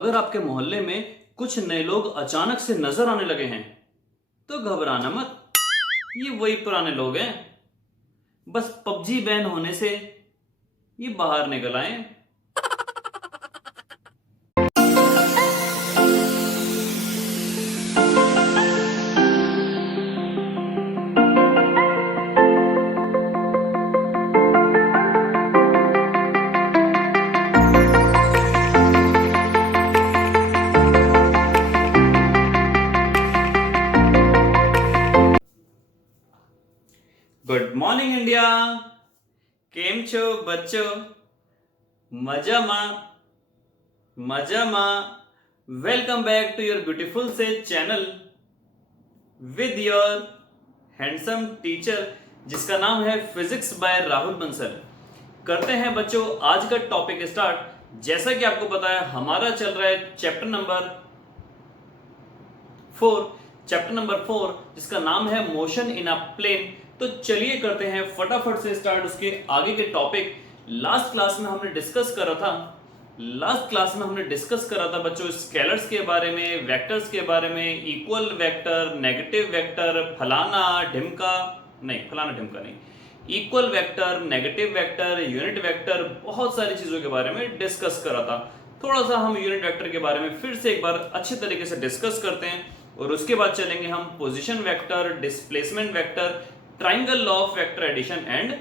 अगर आपके मोहल्ले में कुछ नए लोग अचानक से नजर आने लगे हैं तो घबराना मत। ये वही पुराने लोग हैं, बस पबजी बैन होने से ये बाहर निकल आए। Good morning India. केम छो बच्चों? मजामा welcome back to your beautiful से channel with your handsome teacher जिसका नाम है फिजिक्स बाय राहुल बंसल। करते हैं बच्चों आज का टॉपिक स्टार्ट। जैसा कि आपको पता है हमारा चल रहा है चैप्टर नंबर 4 जिसका नाम है मोशन इन अ प्लेन। तो चलिए करते हैं फटाफट से स्टार्ट उसके आगे के टॉपिक। लास्ट क्लास में हमने डिस्कस करा था बच्चों स्केलर्स के बारे में, वेक्टर्स के बारे में, इक्वल वेक्टर, नेगेटिव वेक्टर, फलाना ढिमका नहीं, equal vector, negative vector, unit vector, बहुत सारी चीजों के बारे में डिस्कस करा था। थोड़ा सा हम यूनिट वेक्टर के बारे में फिर से एक बार अच्छे तरीके से डिस्कस करते हैं और उसके बाद चलेंगे हम position vector, displacement vector, triangle law of vector addition and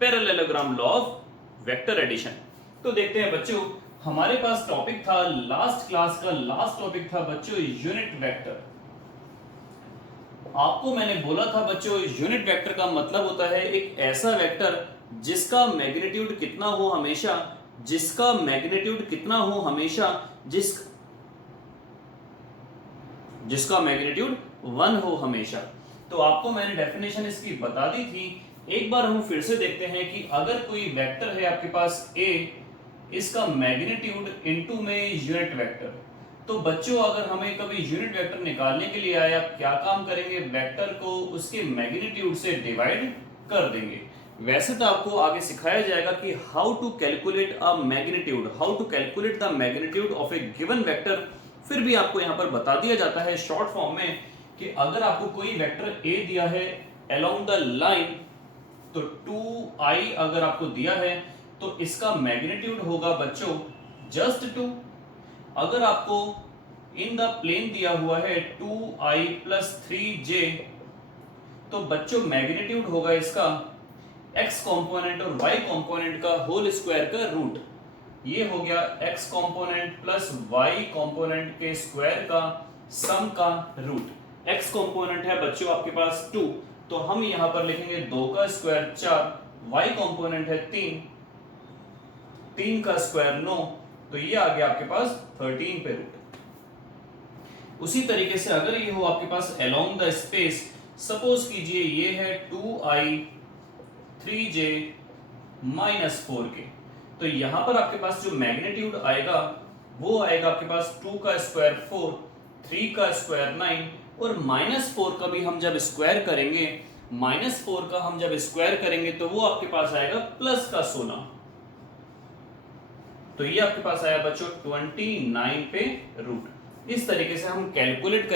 parallelogram law of vector addition. तो देखते हैं बच्चों हमारे पास टॉपिक था लास्ट क्लास का लास्ट टॉपिक था बच्चों यूनिट वेक्टर। आपको मैंने बोला था बच्चों यूनिट वेक्टर का मतलब होता है एक ऐसा वेक्टर जिसका मैग्नीट्यूड कितना हो हमेशा जिसका मैग्नीट्यूड 1 हो हमेशा। तो आपको मैंने डेफिनेशन इसकी बता दी थी। एक बार हम फिर से देखते हैं कि अगर कोई वेक्टर है आपके पास a, इसका मैग्नीट्यूड इनटू में यूनिट वेक्टर। तो बच्चों अगर हमें कभी यूनिट वेक्टर निकालने के लिए आए, आप क्या काम करेंगे? वेक्टर को उसके मैग्नीट्यूड से डिवाइड कर देंगे। वैसे तो आपको आगे सिखाया जाएगा कि how to calculate the magnitude of a given vector. फिर भी आपको यहां पर बता दिया जाता है शॉर्ट फॉर्म में कि अगर आपको कोई वेक्टर a दिया है अलोंग द लाइन, तो 2i अगर आपको दिया है तो इसका मैग्नीट्यूड होगा बच्चों जस्ट 2। अगर आपको इन द प्लेन दिया हुआ है 2i प्लस 3j, तो बच्चों मैग्नीट्यूड होगा इसका x कंपोनेंट और y कंपोनेंट का होल स्क्वायर का रूट। ये हो गया x component plus y component के स्क्वायर का सम का रूट। x कंपोनेंट है बच्चों आपके पास 2, तो हम यहां पर लिखेंगे 2 का स्क्वायर 4, y कंपोनेंट है 3 का स्क्वायर 9, तो ये आ गया आपके पास 13 पे रूट। उसी तरीके से अगर ये हो आपके पास अलोंग द स्पेस, सपोज कीजिए ये है 2i 3j माइनस 4k, तो यहां पर आपके पास जो मैग्नीट्यूड आएगा वो आएगा आपके पास 2 का स्क्वायर 4, 3 का स्क्वायर 9 और -4 का भी हम जब स्क्वायर करेंगे तो वो आपके पास आएगा प्लस का 16। तो ये आपके पास आया बच्चों 29 पे रूट। इस तरीके से हम कैलकुलेट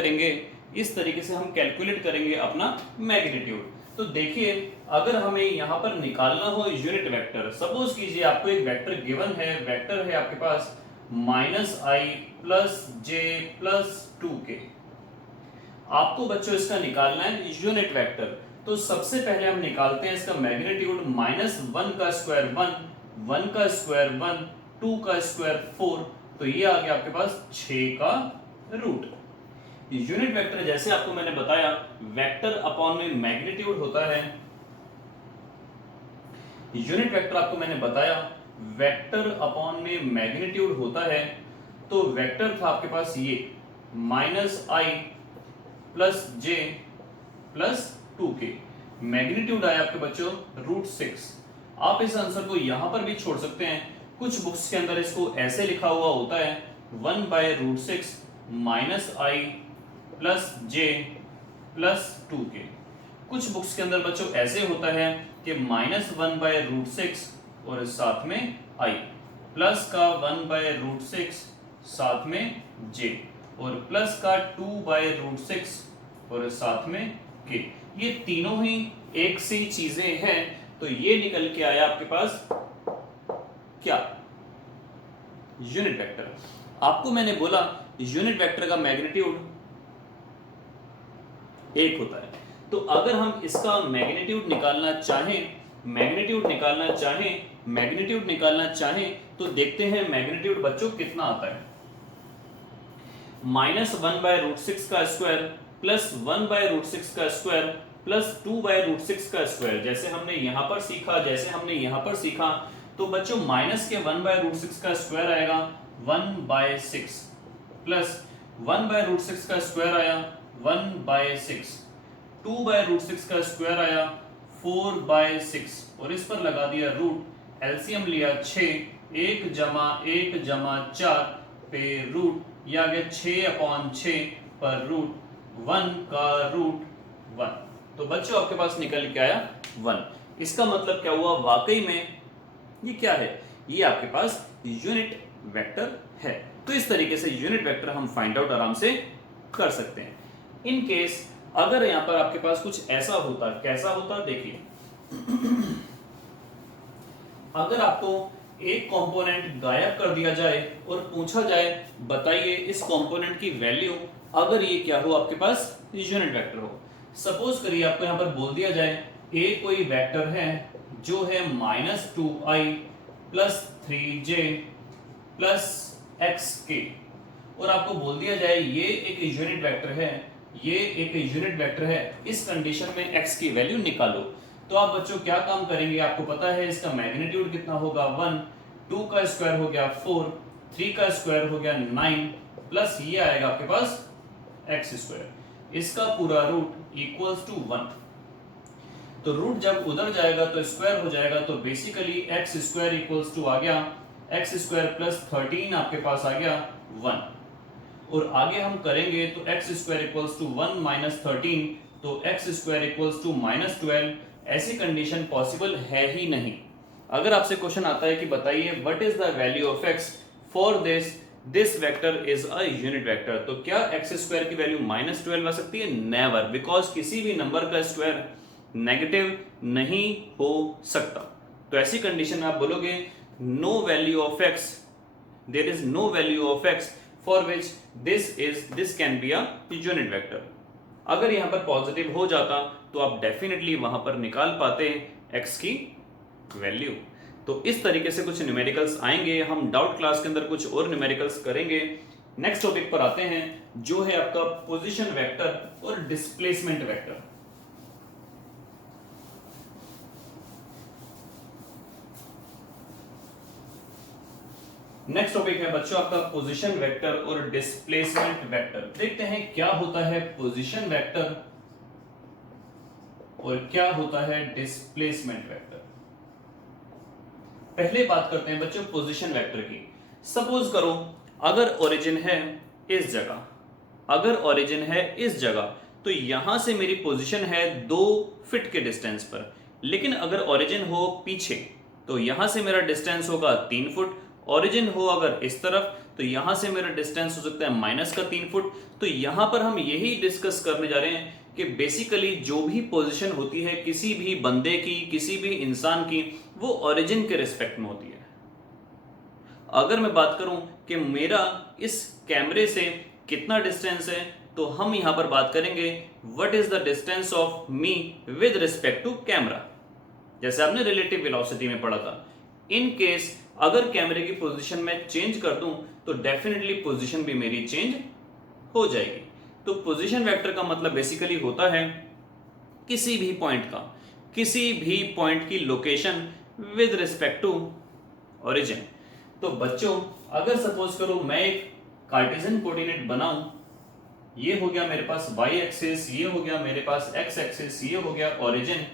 करेंगे अपना मैग्नीट्यूड। तो देखिए अगर हमें यहां पर निकालना हो यूनिट वेक्टर, सपोज कीजिए आपको एक वेक्टर गिवन है, वेक्टर है आपके पास -i plus j plus 2k। आपको बच्चों इसका निकालना है यूनिट वेक्टर। तो सबसे पहले हम निकालते हैं इसका मैग्नीट्यूड। -1 का स्क्वायर 1, 1 का स्क्वायर 1, 2 का स्क्वायर 4, तो ये आ गया आपके पास 6 का रूट। यूनिट वेक्टर जैसे आपको मैंने बताया वेक्टर अपॉन में मैग्नीट्यूड होता है। यूनिट वेक्टर आपको मैंने बताया वेक्टर अपॉन में मैग्नीट्यूड होता है। तो वेक्टर था आपके पास ये -i plus j plus 2k, magnitude आया आपके बच्चों √6। आप इस आंसर को यहां पर भी छोड़ सकते हैं, कुछ बुक्स के अंदर इसको ऐसे लिखा हुआ होता है 1/√6 -i plus j plus 2k। कुछ बुक्स के अंदर बच्चों ऐसे होता है कि -1/√6 और साथ में i प्लस का 1/√6 साथ में j और प्लस का 2/√6 और साथ में k। ये तीनों ही एक सी चीजें हैं, तो ये निकल के आया आपके पास क्या? Unit vector. आपको मैंने बोला यूनिट वेक्टर का मैग्नीट्यूड 1 होता है। तो अगर हम इसका मैग्नीट्यूड निकालना चाहें तो देखते हैं मैग्नीट्यूड बच्चों कितना आता है। -1/√6 का स्क्वायर प्लस 1/√6 का स्क्वायर प्लस 2/√6 का स्क्वायर, जैसे हमने यहां पर सीखा, तो बच्चों माइनस के 1/√6 का स्क्वायर आएगा 1/6 प्लस 1/√6 का स्क्वायर आया 1/6, 2/√6 का स्क्वायर आया 4/6 और इस पर लगा दिया रूट, एलसीएम लिया 6, 1 जमा 1 जमा 4 पे रूट, ये आ गया 6/6 पर रूट 1 का रूट 1। तो बच्चों आपके पास निकल के आया 1। इसका मतलब क्या हुआ? वाकई में ये क्या है? ये आपके पास यूनिट वेक्टर है। तो इस तरीके से यूनिट वेक्टर हम फाइंड आउट आराम से कर सकते हैं। इन केस अगर यहां पर आपके पास कुछ ऐसा होता, कैसा होता देखिए, अगर आपको एक कंपोनेंट गायब कर दिया जाए और पूछा जाए बताइए इस कंपोनेंट की वैल्यू, अगर ये क्या हो आपके पास यूनिट वेक्टर हो। सपोज करिए आपको यहां पर बोल दिया जाए ए कोई वेक्टर है जो है -2i plus 3j plus xk, और आपको बोल दिया जाए ये एक यूनिट वेक्टर है, इस कंडीशन में x की वैल्यू निकालो। तो आप बच्चों क्या काम करेंगे? आपको पता है इसका मैग्नीट्यूड कितना होगा 1, 2 का स्क्वायर हो गया 4, 3 का स्क्वायर हो गया 9 प्लस ये आएगा आपके पास x स्क्वायर, इसका पूरा रूट इक्वल्स टू 1। तो रूट जब उधर जाएगा तो स्क्वायर हो जाएगा, तो basically x square equals to आ गया x स्क्वायर प्लस 13 आपके पास आ गया 1, और आगे हम करेंगे तो x square equals to 1 minus 13, तो x स्क्वायर इक्वल्स टू -12। ऐसी कंडीशन पॉसिबल है ही नहीं। अगर आपसे क्वेश्चन आता है कि बताइए what is the value of x for this vector is a unit vector, तो क्या x स्क्वायर की वैल्यू -12 आ सकती है? नेवर, बिकॉज किसी भी नंबर का स्क्वायर नेगेटिव नहीं हो सकता। तो ऐसी कंडीशन में आप बोलोगे no value of x, there is no value of x for which this can be a unit vector. अगर यहां पर पॉजिटिव हो जाता तो आप डेफिनेटली वहां पर निकाल पाते x की वैल्यू। तो इस तरीके से कुछ न्यूमेरिकल्स आएंगे, हम डाउट क्लास के अंदर कुछ और न्यूमेरिकल्स करेंगे। नेक्स्ट टॉपिक पर आते हैं जो है आपका पोजीशन वेक्टर और डिस्प्लेसमेंट वेक्टर। नेक्स्ट टॉपिक है बच्चों आपका पोजीशन वेक्टर और डिस्प्लेसमेंट वेक्टर। देखते हैं क्या होता है पोजीशन वेक्टर और क्या होता है डिस्प्लेसमेंट वेक्टर। पहले बात करते हैं बच्चों पोजीशन वेक्टर की। सपोज करो अगर ओरिजिन है इस जगह, तो यहां से मेरी पोजीशन है 2 फीट के डिस्टेंस पर, लेकिन अगर ओरिजिन हो पीछे तो यहां से मेरा डिस्टेंस होगा 3 फुट, ओरिजिन हो अगर इस तरफ तो यहां से मेरा डिस्टेंस हो सकता है -3 फुट। तो यहां पर हम यही डिस्कस करने जा रहे हैं कि बेसिकली जो भी पोजीशन होती है किसी भी बंदे की, किसी भी इंसान की, वो ओरिजिन के रिस्पेक्ट में होती है। अगर मैं बात करूं कि मेरा इस कैमरे से कितना डिस्टेंस है, तो हम यहां पर बात करेंगे what is the distance of me with respect to camera, जैसे आपने रिलेटिव वेलोसिटी में पढ़ा था। इन केस अगर कैमरे की पोजीशन में चेंज कर दूं तो डेफिनेटली पोजीशन भी मेरी चेंज हो जाएगी। तो पोजीशन वेक्टर का मतलब बेसिकली होता है किसी भी पॉइंट की location with respect to origin. तो बच्चों अगर सपोज करो मैं एक कार्टेशियन कोऑर्डिनेट बनाऊं, ये हो गया मेरे पास y एक्सिस, ये हो गया मेरे पास x एक्सिस, ये हो गया ओरिजिन।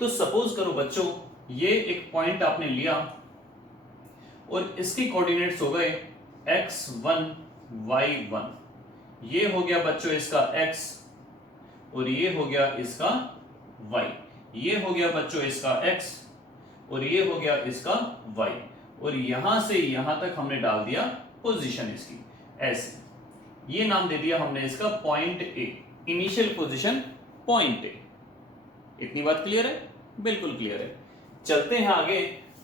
तो सपोज करो बच्चों ये एक पॉइंट आपने लिया और इसके कोऑर्डिनेट्स हो गए x1 y1, ये हो गया बच्चों इसका x और ये हो गया इसका y, ये हो गया बच्चों इसका x और ये हो गया इसका y, और यहां से यहां तक हमने डाल दिया पोजीशन इसकी ऐसे, ये नाम दे दिया हमने इसका point A, initial position point A. इतनी बात क्लियर है? बिल्कुल क्लियर है। चलते हैं आगे।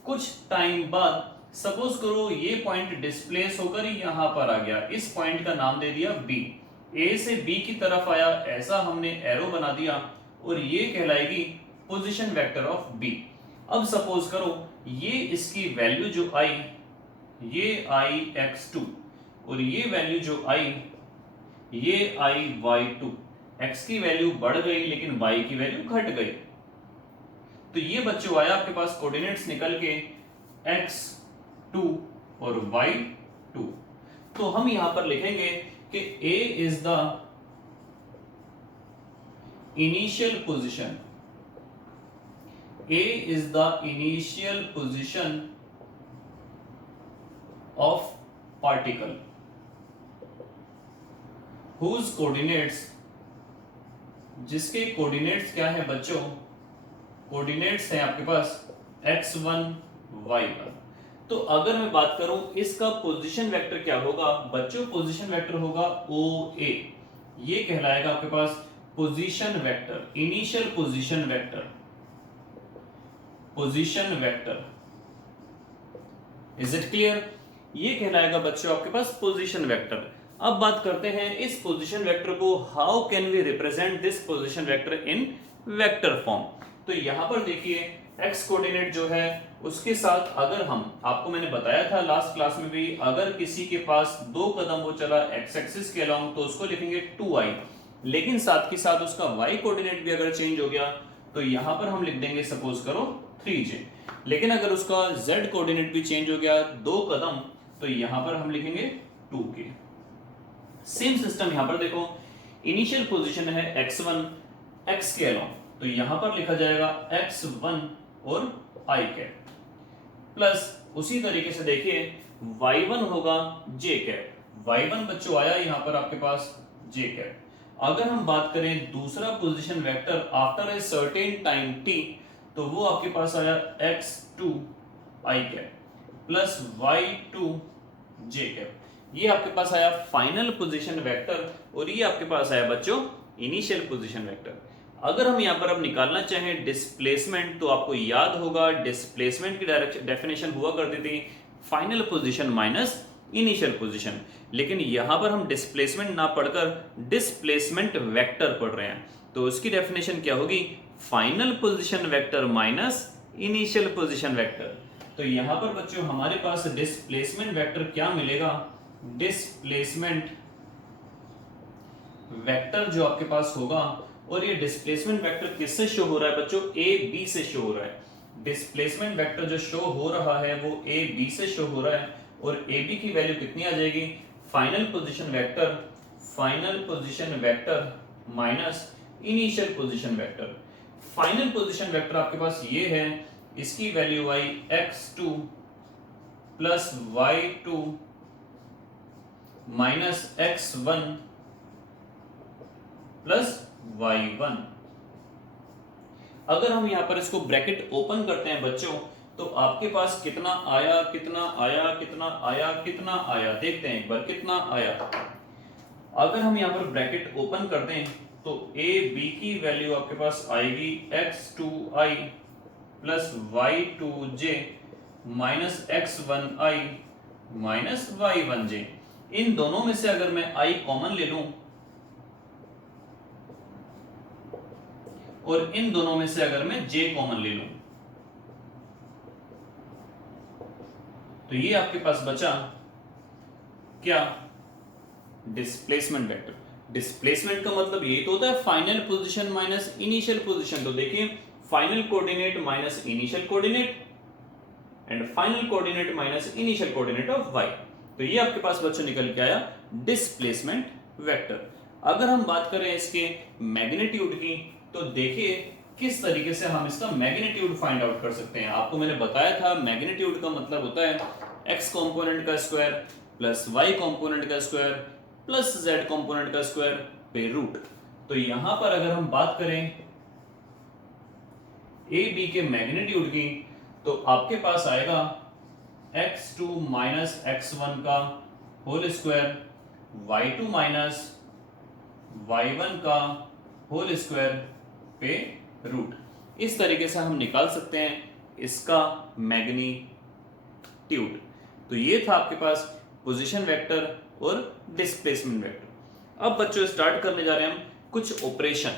कुछ टाइम बाद सपोज करो ये पॉइंट डिस्प्लेस होकर यहां पर आ गया, इस पॉइंट का नाम दे दिया बी, ए से बी की तरफ आया, ऐसा हमने एरो बना दिया और ये कहलाएगी पोजीशन वेक्टर ऑफ बी। अब सपोज करो ये इसकी वैल्यू जो आई, ये आई x2 और ये वैल्यू जो आई, ये आई y2। x की वैल्यू बढ़ गई लेकिन y की वैल्यू घट गई, तो ये बच्चों आया आपके पास कोऑर्डिनेट्स निकल के x2 और y2। तो हम यहां पर लिखेंगे कि a is the initial position, a is the initial position of particle whose coordinates, जिसके कोऑर्डिनेट्स क्या है बच्चों, कोऑर्डिनेट्स हैं आपके पास x1 y1। तो अगर मैं बात करूं इसका पोजीशन वेक्टर क्या होगा बच्चों, पोजीशन वेक्टर होगा OA, ये कहलाएगा आपके पास position vector, initial position vector, position vector. Is it clear? ये कहलाएगा बच्चों आपके पास पोजीशन वेक्टर। अब बात करते हैं इस पोजीशन वेक्टर को, how can we represent this position vector in vector form. तो यहां पर देखिए एक्स कोऑर्डिनेट जो है उसके साथ अगर हम, आपको मैंने बताया था लास्ट क्लास में भी, अगर किसी के पास 2 कदम वो चला एक्स एक्सिस के अलोंग तो उसको लिखेंगे 2i, लेकिन साथ के साथ उसका y कोऑर्डिनेट भी अगर चेंज हो गया तो यहां पर हम लिख देंगे सपोज करो 3j, लेकिन अगर उसका z कोऑर्डिनेट भी चेंज हो गया 2 कदम तो यहां पर हम लिखेंगे 2k। सेम सिस्टम यहां पर देखो, इनिशियल पोजीशन है x1 x के अलोंग, तो यहां पर लिखा जाएगा x1 और i कैप, प्लस उसी तरीके से देखिए y1 होगा j कैप, y1 बच्चों आया यहां पर आपके पास j कैप। अगर हम बात करें दूसरा position vector after a certain time t, तो वो आपके पास आया x2 i cap plus y2 j cap, ये आपके पास आया फाइनल पोजीशन वेक्टर और ये आपके पास आया बच्चों इनिशियल पोजीशन वेक्टर। अगर हम यहां पर अब निकालना चाहें डिस्प्लेसमेंट, तो आपको याद होगा डिस्प्लेसमेंट की डायरेक्शन डेफिनेशन हुआ करती थी final position minus initial position, लेकिन यहां पर हम डिस्प्लेसमेंट ना पढ़कर डिस्प्लेसमेंट वेक्टर पढ़ रहे हैं, तो उसकी डेफिनेशन क्या होगी, final position vector minus initial position vector. तो यहां पर बच्चों हमारे पास डिस्प्लेसमेंट वेक्टर क्या मिलेगा, डिस्प्लेसमेंट वेक्टर जो आपके पास होगा, और ये डिस्प्लेसमेंट वेक्टर किससे शो हो रहा है बच्चों, ए बी से शो हो रहा है। डिस्प्लेसमेंट वेक्टर जो शो हो रहा है वो ए बी से शो हो रहा है, और ए बी की वैल्यू कितनी आ जाएगी, final position vector, final position vector minus initial position vector. Final position vector आपके पास ये है, इसकी वैल्यू आई x2 plus y2 minus x1 plus y1। अगर हम यहां पर इसको ब्रैकेट ओपन करते हैं बच्चों, तो आपके पास कितना आया, कितना आया, कितना आया, कितना आया, देखते हैं एक बार कितना आया। अगर हम यहां पर ब्रैकेट ओपन कर दें तो a b की वैल्यू आपके पास आएगी x2i plus y2j minus x1i minus y1j। इन दोनों में से अगर मैं i कॉमन ले लूं और इन दोनों में से अगर मैं j कॉमन ले लूं, तो ये आपके पास बचा क्या, डिस्प्लेसमेंट वेक्टर। डिस्प्लेसमेंट का मतलब यही तो होता है final position minus initial position. तो देखिए final coordinate minus initial coordinate and final coordinate minus initial coordinate of y। तो ये आपके पास बच्चों निकल के आया डिस्प्लेसमेंट वेक्टर। अगर हम बात करें इसके मैग्नीट्यूड की, तो देखिए किस तरीके से हम इसका मैग्नीट्यूड फाइंड आउट कर सकते हैं। आपको मैंने बताया था मैग्नीट्यूड का मतलब होता है x कंपोनेंट का स्क्वायर प्लस y कंपोनेंट का स्क्वायर प्लस z कंपोनेंट का स्क्वायर पे रूट। तो यहां पर अगर हम बात करें ए बी के मैग्नीट्यूड की, तो आपके पास आएगा x2 माइनस x1 का whole square y2 minus y1 का होल स्क्वायर पे रूट। इस तरीके से हम निकाल सकते हैं इसका मैग्नीट्यूड। तो ये था आपके पास पोजीशन वेक्टर और डिस्प्लेसमेंट वेक्टर। अब बच्चों स्टार्ट करने जा रहे हैं हम कुछ ऑपरेशन।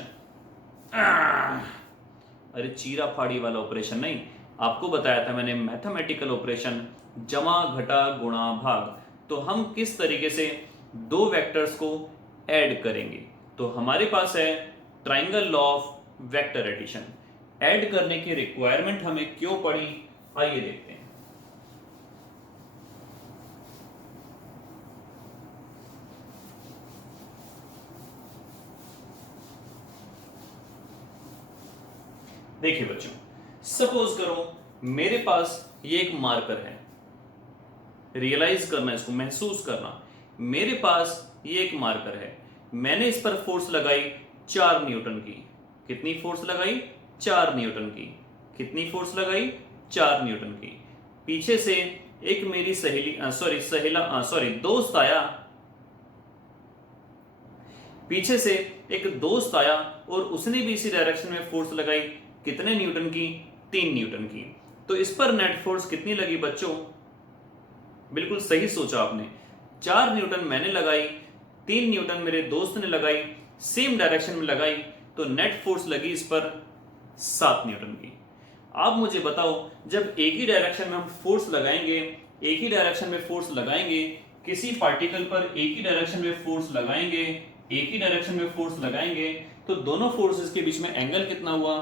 अरे चीरा फाड़ी वाला ऑपरेशन नहीं, आपको बताया था मैंने मैथमेटिकल ऑपरेशन, जमा घटा गुणा भाग। तो हम किस तरीके से दो वेक्टर्स को ऐड करेंगे। तो हमारे पास है triangle law of vector addition. Add करने की रिक्वायरमेंट हमें क्यों पड़ी, आइए देखते हैं। देखिए बच्चों, सपोज करो मेरे पास ये एक मार्कर है, रियलाइज करना, इसको महसूस करना। मेरे पास ये एक मार्कर है, मैंने इस पर फोर्स लगाई 4 न्यूटन की। कितनी फोर्स लगाई? 4 न्यूटन की। कितनी फोर्स लगाई? 4 न्यूटन की। पीछे से एक मेरी दोस्त आया, पीछे से एक दोस्त आया और उसने भी इसी डायरेक्शन में फोर्स लगाई। कितने न्यूटन की? 3 न्यूटन की। तो इस पर नेट फोर्स कितनी लगी बच्चों? बिल्कुल सही सोचा आपने, 4 न्यूटन मैंने लगाई, 3 न्यूटन मेरे दोस्त ने लगाई, सेम डायरेक्शन में लगाई, तो नेट फोर्स लगी इस पर 7 न्यूटन की। आप मुझे बताओ, जब एक ही डायरेक्शन में हम फोर्स लगाएंगे, एक ही डायरेक्शन में फोर्स लगाएंगे, किसी पार्टिकल पर एक ही डायरेक्शन में फोर्स लगाएंगे, एक ही डायरेक्शन में फोर्स लगाएंगे, तो दोनों फोर्सेस के बीच में एंगल कितना हुआ?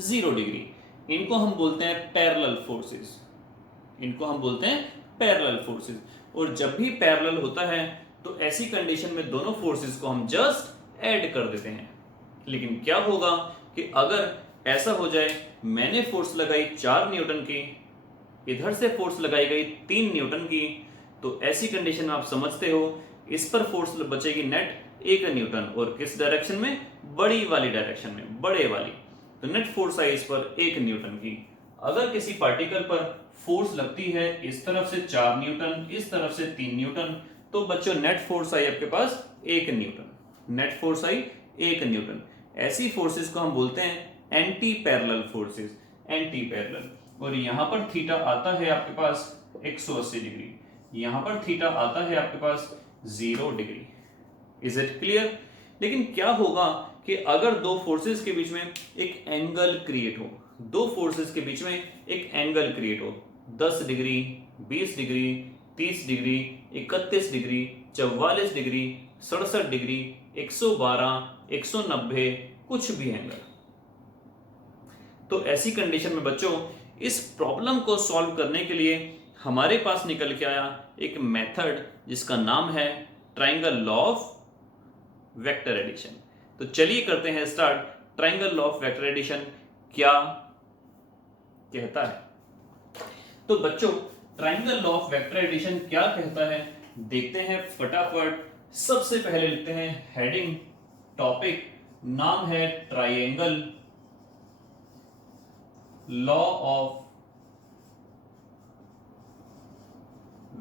0 डिग्री। इनको हम बोलते हैं पैरेलल फोर्सेस। इनको हम बोलते हैं पैरेलल फोर्सेस। और जब भी पैरेलल होता है तो ऐसी कंडीशन में दोनों फोर्सेस को हम जस्ट ऐड कर देते हैं। लेकिन क्या होगा कि अगर ऐसा हो जाए, मैंने फोर्स लगाई 4 न्यूटन की, इधर से फोर्स लगाई गई 3 न्यूटन की, तो ऐसी कंडीशन में आप समझते हो इस पर फोर्स बचेगी नेट 1 न्यूटन, और किस डायरेक्शन में? बड़ी वाली डायरेक्शन में, बड़े वाली। तो नेट फोर्स आई इस पर 1 न्यूटन की। अगर किसी पार्टिकल पर फोर्स लगती है इस तरफ से 4 न्यूटन, इस तरफ से 3 न्यूटन, तो बच्चों नेट फोर्स आई आपके पास 1 न्यूटन। नेट फोर्स आई 1 न्यूटन। ऐसी फोर्सेस को हम बोलते हैं anti parallel forces, anti parallel. और यहां पर थीटा आता है आपके पास 180 डिग्री, यहां पर थीटा आता है आपके पास 0 डिग्री। Is it clear? लेकिन क्या होगा कि अगर दो फोर्सेस के बीच में एक एंगल क्रिएट हो, दो फोर्सेस के बीच में एक एंगल क्रिएट हो, 10 degree, 20 degree, 30 degree, 31 degree, 44 degree, 67 degree, 112, 190, कुछ भी एंगल, तो ऐसी कंडीशन में बच्चों इस प्रॉब्लम को सॉल्व करने के लिए हमारे पास निकल के आया एक मेथड जिसका नाम है triangle law of vector addition. तो चलिए करते हैं start. Triangle law of vector addition क्या कहता है? तो बच्चों triangle law of vector addition क्या कहता है देखते हैं फटाफट। सबसे पहले लिखते हैं हेडिंग, टॉपिक नाम है triangle law of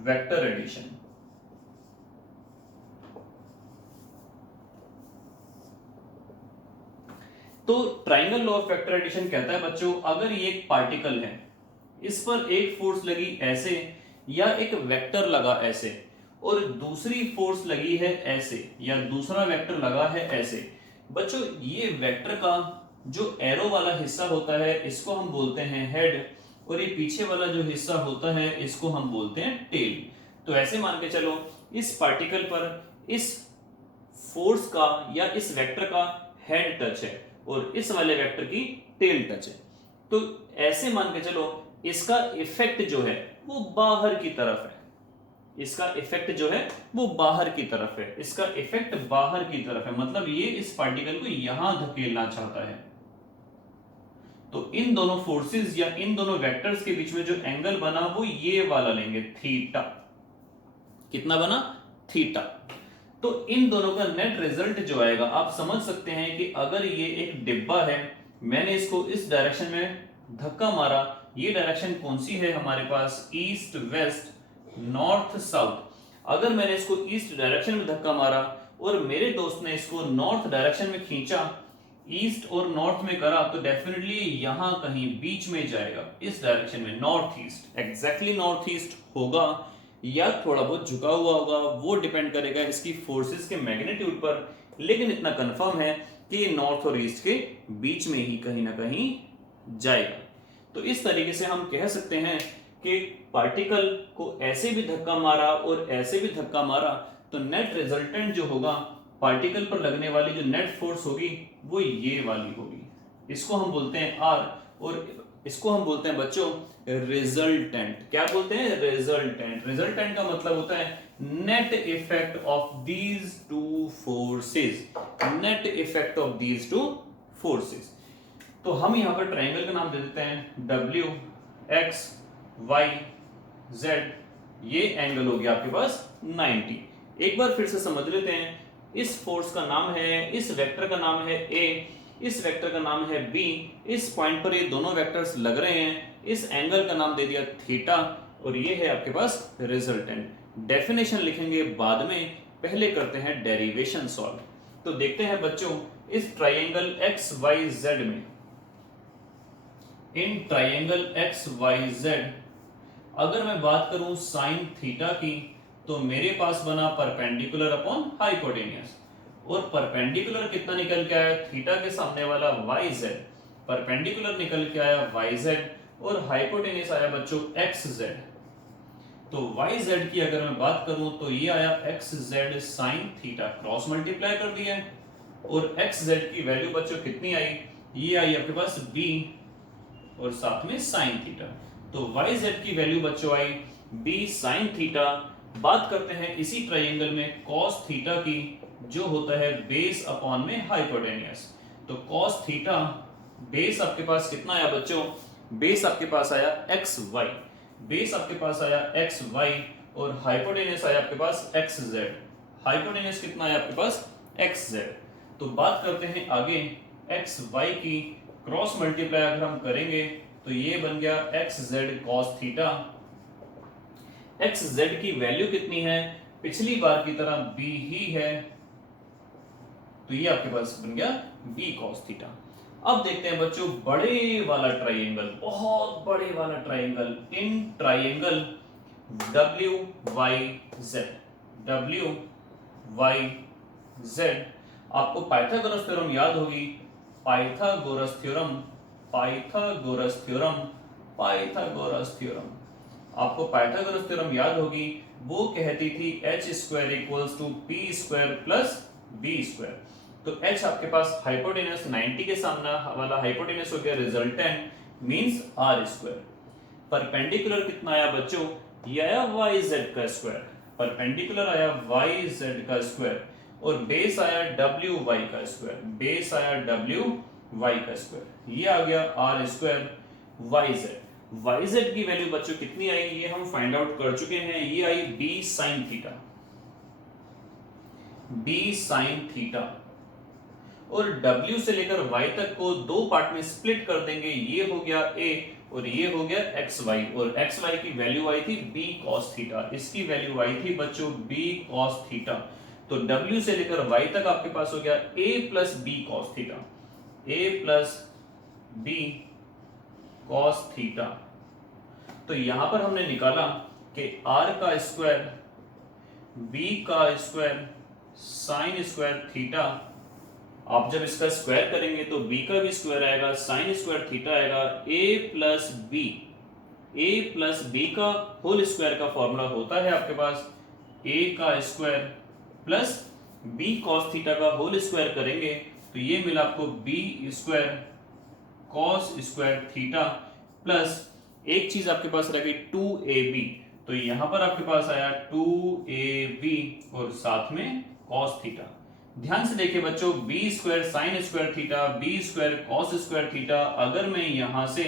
vector addition. तो triangle law of vector addition कहता है बच्चों, अगर ये एक पार्टिकल है, इस पर एक फोर्स लगी ऐसे, या एक वेक्टर लगा ऐसे, और दूसरी फोर्स लगी है ऐसे, या दूसरा वेक्टर लगा है ऐसे। बच्चों ये वेक्टर का जो एरो वाला हिस्सा होता है इसको हम बोलते हैं हेड, और ये पीछे वाला जो हिस्सा होता है इसको हम बोलते हैं टेल। तो ऐसे मान के चलो इस पार्टिकल पर इस फोर्स का या इस वेक्टर का हेड टच है और इस वाले वेक्टर की टेल टच है। तो ऐसे मान के चलो इसका इफेक्ट जो है वो बाहर की तरफ है, इसका इफेक्ट जो है वो बाहर की तरफ है, इसका इफेक्ट बाहर की तरफ है, मतलब ये इस पार्टिकल को यहां धकेलना चाहता है। तो इन दोनों फोर्सेस या इन दोनों वेक्टर्स के बीच में जो एंगल बना वो ये वाला लेंगे, थीटा। कितना बना? थीटा। तो इन दोनों का नेट रिजल्ट जो आएगा, आप समझ सकते हैं कि अगर ये एक डिब्बा है, मैंने इसको इस डायरेक्शन में धक्का मारा, ये डायरेक्शन कौन सी है हमारे पास? East west. North south. अगर मैंने इसको ईस्ट डायरेक्शन में धक्का मारा और मेरे दोस्त ने इसको नॉर्थ डायरेक्शन में खींचा, ईस्ट और नॉर्थ में करा, तो डेफिनेटली यहां कहीं बीच में जाएगा, इस डायरेक्शन में, north east. Exactly north east होगा या थोड़ा बहुत झुका हुआ होगा, वो डिपेंड करेगा इसकी फोर्सेस के मैग्नीट्यूड पर, लेकिन इतना कंफर्म है कि नॉर्थ और ईस्ट के बीच में ही कहीं ना कहीं जाएगा। तो इस तरीके से हम कह सकते हैं कि पार्टिकल को ऐसे भी धक्का मारा और ऐसे भी धक्का मारा तो नेट रिजल्टेंट जो होगा, पार्टिकल पर लगने वाली जो नेट फोर्स होगी वो ये वाली होगी। इसको हम बोलते हैं आर, और इसको हम बोलते हैं बच्चों रिजल्टेंट। क्या बोलते हैं? रिजल्टेंट। रिजल्टेंट का मतलब होता है net effect of these two forces, net effect of these two forces. तो हम यहां पर ट्रायंगल का नाम दे देते हैं W X Y Z। ये एंगल हो गया आपके पास 90। एक बार फिर से समझ लेते हैं। इस फोर्स का नाम है, इस वेक्टर का नाम है A, इस वेक्टर का नाम है B, इस पॉइंट पर ये दोनों वेक्टर्स लग रहे हैं, इस एंगल का नाम दे दिया थीटा, और ये है आपके पास रिजल्टेंट। डेफिनेशन लिखेंगे बाद में, पहले करते हैं डेरिवेशन सॉल्व। तो देखते हैं बच्चों, इस ट्राइंगल XYZ में, इन ट्राइंगल XYZ अगर मैं बात करूं साइन थीटा की, तो मेरे पास बना परपेंडिकुलर अपॉन हाइपोटेनियस, और परपेंडिकुलर कितना निकल के आया? थीटा के सामने वाला YZ, परपेंडिकुलर निकल के आया YZ, और हाइपोटेनियस आया बच्चों XZ। तो YZ की अगर मैं बात करूं तो ये आया XZ sine theta, cross multiply कर दिया, और XZ की वैल्यू बच्चों कितनी आई? ये आई आपके पास B और साथ में साइन थीटा। तो YZ की वैल्यू बच्चों आई B साइन थीटा। बात करते हैं इसी ट्रायंगल में cos थीटा की, जो होता है बेस अपॉन में हाइपोटेनियस। तो cos थीटा बेस आपके पास कितना आया बच्चों? बेस आपके पास आया XY, बेस आपके पास आया XY, और हाइपोटेनियस आया आपके पास XZ। हाइपोटेनियस कितना आया आपके पास? XZ। तो बात करते हैं आगे XY की, क्रॉस मल्टीप्लाई अगर हम करेंगे तो ये बन गया XZ cos थीटा। XZ की वैल्यू कितनी है? पिछली बार की तरह B ही है, तो ये आपके पास बन गया B cos थीटा। अब देखते हैं बच्चों बड़े वाला ट्राइंगल, बहुत बड़े वाला triangle, in triangle WYZ। WYZ आपको पाइथागोरस थ्योरम याद होगी, Pythagoras theorem, Pythagoras theorem, Pythagoras theorem. आपको पाइथागोरस थ्योरम याद होगी, वो कहती थी h square equals to p square plus b square. तो h आपके पास हाइपोटेनस 90 के सामने वाला हाइपोटेनस हो गया, resultant means r square. Perpendicular कितना आया बच्चों? ये आया yz का स्क्वायर, परपेंडिकुलर आया yz का स्क्वायर, और बेस आया wy का स्क्वायर, बेस आया wy का स्क्वायर। ये आ गया r स्क्वायर yz। yz की वैल्यू बच्चों कितनी आई? ये हम फाइंड आउट कर चुके हैं, ये आई b sin theta, b sin theta. और w से लेकर y तक को दो पार्ट में स्प्लिट कर देंगे, ये हो गया a और ये हो गया xy, और xy की वैल्यू आई थी b cos थीटा, इसकी वैल्यू आई थी बच्चों b cos थीटा। तो w से लेकर y तक आपके पास हो गया a plus b cos theta, a plus b cos theta. तो यहां पर हमने निकाला कि r का स्क्वायर b का स्क्वायर साइन स्क्वायर थीटा। आप जब इसका स्क्वायर करेंगे तो b का भी स्क्वायर आएगा, साइन स्क्वायर थीटा आएगा, a प्लस b का होल स्क्वायर का फॉर्मूला होता है आपके पास a का square plus b cos theta का होल स्क्वायर करेंगे तो ये मिला आपको b square cos square theta, plus एक चीज आपके पास रह गई 2ab, तो यहां पर आपके पास आया 2ab और साथ में cos थीटा। ध्यान से देखिए बच्चों, b square sine square theta, b square cos square theta, अगर मैं यहां से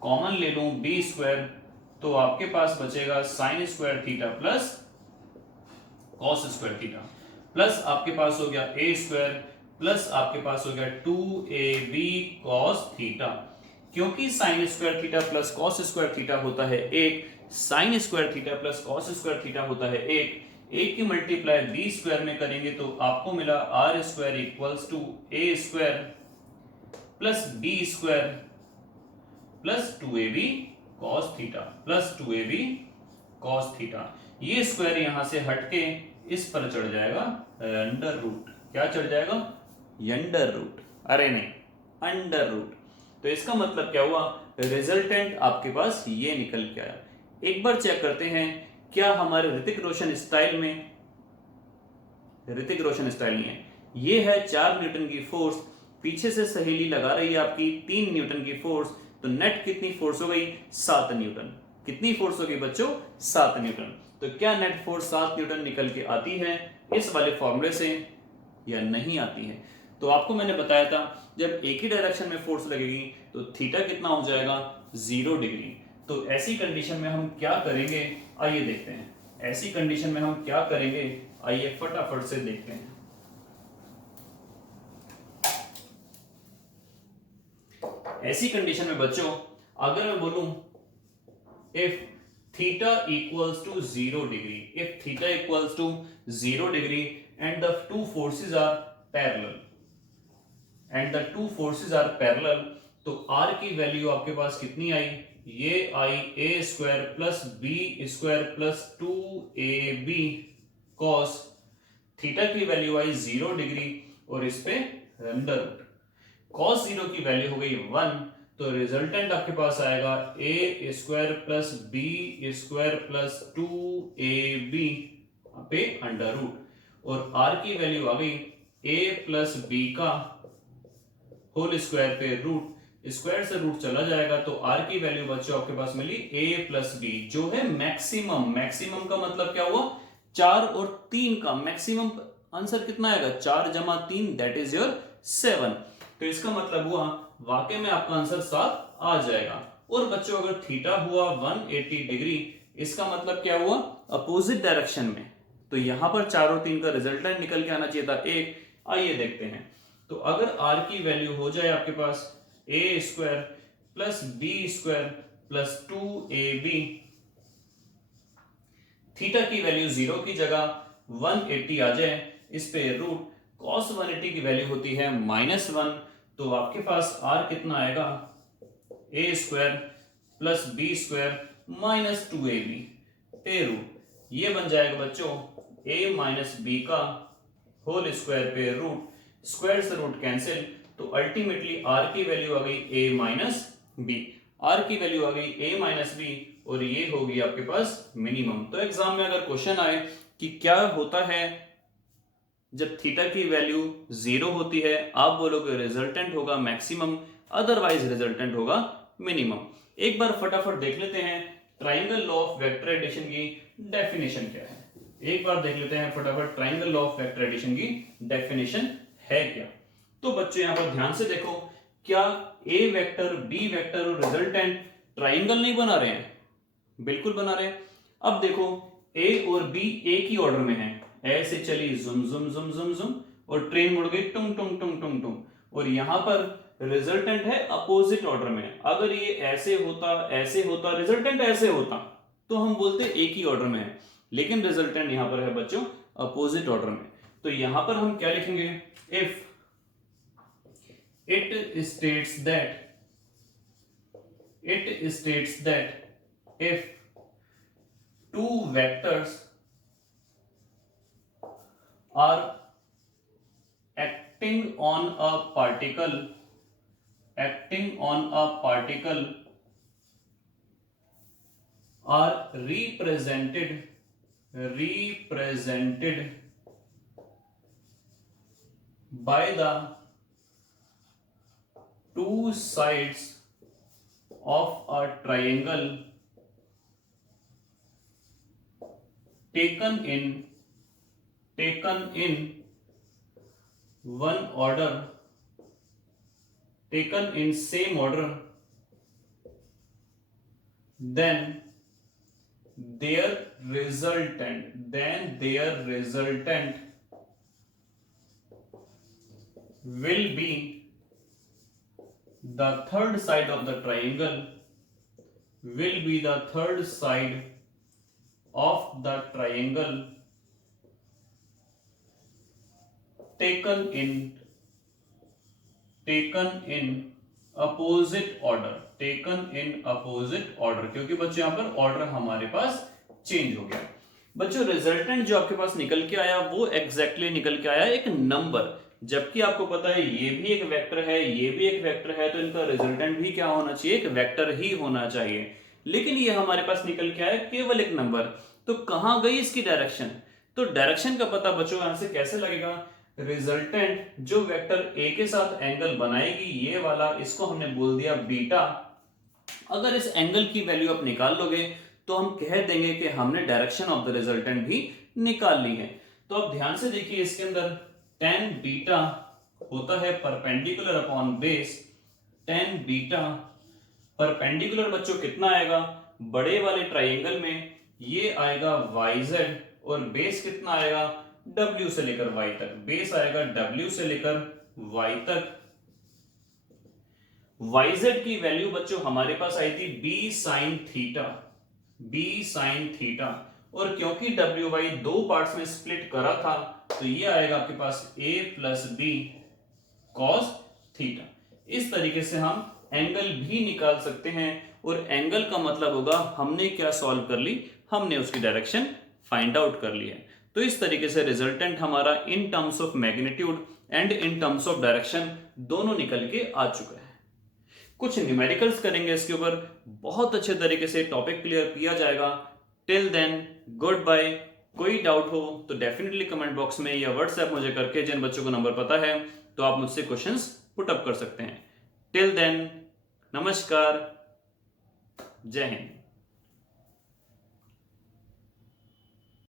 कॉमन ले लूं b स्क्वायर तो आपके पास बचेगा sine square theta plus cos square theta, plus आपके पास हो गया a स्क्वायर प्लस आपके पास हो गया 2ab cos थीटा। क्योंकि sine square theta plus cos square theta होता है 1, sine square theta plus cos square theta होता है एक की मल्टीप्लाई बी स्क्वायर में करेंगे तो आपको मिला R square equals to A square plus B square plus 2ab cos theta plus 2ab cos theta. ये स्क्वायर यहां से हटके इस पर चढ़ जाएगा अंडर रूट। क्या चढ़ जाएगा? Under root. अरे नहीं, अंडर रूट। तो इसका मतलब क्या हुआ? रिजल्टेंट आपके पास ये निकल के आया। एक बार चेक करते हैं क्या हमारे ऋतिक रोशन स्टाइल में, ऋतिक रोशन स्टाइल नहीं है, ये है 4 न्यूटन की फोर्स, पीछे से सहेली लगा रही है आपकी 3 न्यूटन की फोर्स, तो नेट कितनी फोर्स हो गई? 7 न्यूटन। कितनी फोर्स होगी बच्चों? 7 न्यूटन। तो क्या नेट फोर्स 7 न्यूटन निकल के आती है इस वाले फॉर्मूले से या नहीं आती है? तो आपको मैंने बताया था जब एक ही डायरेक्शन में फोर्स लगेगी तो थीटा कितना हो जाएगा? 0 डिग्री। तो ऐसी कंडीशन में हम क्या करेंगे आइए देखते हैं। ऐसी कंडीशन में हम क्या करेंगे आइए फटाफट से देखते हैं। ऐसी कंडीशन में बच्चों अगर मैं बोलूं if theta equals to 0 degree, if theta equals to 0 degree and the two forces are parallel, and the two forces are parallel, तो आर की वैल्यू आपके पास कितनी आई? ये आई A square plus B square plus 2ab cos theta की value आई 0 डिग्री और इस पे अंडर रूट। कॉस 0 की वैल्यू हो गई 1, तो रिजल्टेंट आपके पास आएगा A square plus B square plus 2ab पे अंडर रूट और आर की वैल्यू आ गई ए प्लस बी का होल स्क्वायर पे रूट, स्क्वायर से रूट चला जाएगा तो आर की वैल्यू बच्चों आपके पास मिली a प्लस बी जो है मैक्सिमम। मैक्सिमम का मतलब क्या हुआ? 4 और 3 का मैक्सिमम आंसर कितना आएगा? 4 जमा 3 दैट इज योर 7। तो इसका मतलब हुआ वाकई में आपका आंसर 7 आ जाएगा। और बच्चों अगर थीटा हुआ 180 डिग्री, इसका मतलब क्या हुआ? अपोजिट डायरेक्शन में। तो यहां पर 4 और 3 का रिजल्टेंट निकल के आना चाहिए था 1। आइए देखते हैं। तो अगर r की वैल्यू हो जाए आपके पास a square plus B square plus 2ab, theta की वैल्यू 0 की जगह 180 आ जाए, इस पे रूट cos 180 की वैल्यू होती है -1, तो आपके पास r कितना आएगा? a square plus B square minus 2ab पे रूट, ये बन जाएगा बच्चों a माइनस बी का होल स्क्वायर पे रूट, स्क्वायर से रूट कैंसिल, तो अल्टीमेटली r की वैल्यू आ गई a माइनस बी, r की वैल्यू आ गई a माइनस बी और ये होगी आपके पास मिनिमम। तो एग्जाम में अगर क्वेश्चन आए कि क्या होता है जब थीटा की वैल्यू 0 होती है, आप बोलोगे रिजल्टेंट होगा मैक्सिमम, अदरवाइज रिजल्टेंट होगा मिनिमम। एक बार फटाफट देख लेते हैं triangle law of vector addition की डेफिनेशन क्या है। एक बार देख लेते हैं फटाफट triangle law of vector addition की डेफिनेशन है क्या। तो बच्चों यहां पर ध्यान से देखो, क्या ए वेक्टर बी वेक्टर और रिजल्टेंट ट्राइंगल नहीं बना रहे हैं? बिल्कुल बना रहे हैं। अब देखो ए और बी एक ही ऑर्डर में है, ऐसे चली जुम जुम जुम जुम जुम और ट्रेन मुड़ गई टुंग टुंग टुंग टुंग टुंग, और यहां पर रिजल्टेंट है अपोजिट ऑर्डर में। अगर ये ऐसे होता रिजल्टेंट ऐसे होता तो हम बोलते एक ही ऑर्डर में है, लेकिन रिजल्टेंट यहां पर है बच्चों अपोजिट ऑर्डर में। तो यहां पर हम क्या लिखेंगे? If it states that if two vectors are acting on a particle are represented by the two sides of a triangle taken in one order, taken in same order, then their resultant will be the third side of the triangle will be the third side of the triangle taken in opposite order, क्योंकि बच्चों यहां पर order हमारे पास change हो गया। बच्चों resultant जो आपके पास निकल के आया वो एग्जैक्टली निकल के आया एक नंबर, जबकि आपको पता है ये भी एक वेक्टर है, ये भी एक वेक्टर है, तो इनका रिजल्टेंट भी क्या होना चाहिए, एक वेक्टर ही होना चाहिए। लेकिन ये हमारे पास निकल के आया केवल एक नंबर। तो कहां गई इसकी डायरेक्शन? तो डायरेक्शन का पता बच्चों यहां से कैसे लगेगा? रिजल्टेंट जो वेक्टर ए के साथ एंगल बनाएगी ये वाला, इसको हमने बोल दिया बीटा। अगर इस एंगल की वैल्यू आप निकाल लोगे तो हम कह देंगे कि हमने डायरेक्शन ऑफ द रिजल्टेंट भी निकाल ली है। तो अब ध्यान से देखिए, इसके अंदर tan बीटा होता है perpendicular upon base. tan beta perpendicular बच्चों कितना आएगा? बड़े वाले ट्राइंगल में ये आएगा yz, और बेस कितना आएगा? w से लेकर y तक। बेस आएगा w से लेकर y तक। yz की वैल्यू बच्चों हमारे पास आई थी b sin थीटा, और क्योंकि wy दो पार्ट्स में स्प्लिट करा था तो ये आएगा आपके पास a plus B cos theta. इस तरीके से हम एंगल भी निकाल सकते हैं, और एंगल का मतलब होगा हमने क्या सॉल्व कर ली, हमने उसकी डायरेक्शन फाइंड आउट कर ली है। तो इस तरीके से रिजल्टेंट हमारा in terms of magnitude and in terms of direction दोनों निकल के आ चुका है। कुछ न्यूमेरिकल्स करेंगे इसके ऊपर, बहुत अच्छे तरीके से टॉपिक क्लियर किया जाएगा। Till then goodbye. कोई डाउट हो तो डेफिनेटली कमेंट बॉक्स में या व्हाट्सएप मुझे करके, जिन बच्चों को नंबर पता है तो आप मुझसे क्वेश्चंस पुट अप कर सकते हैं। टिल देन नमस्कार, जय हिंद।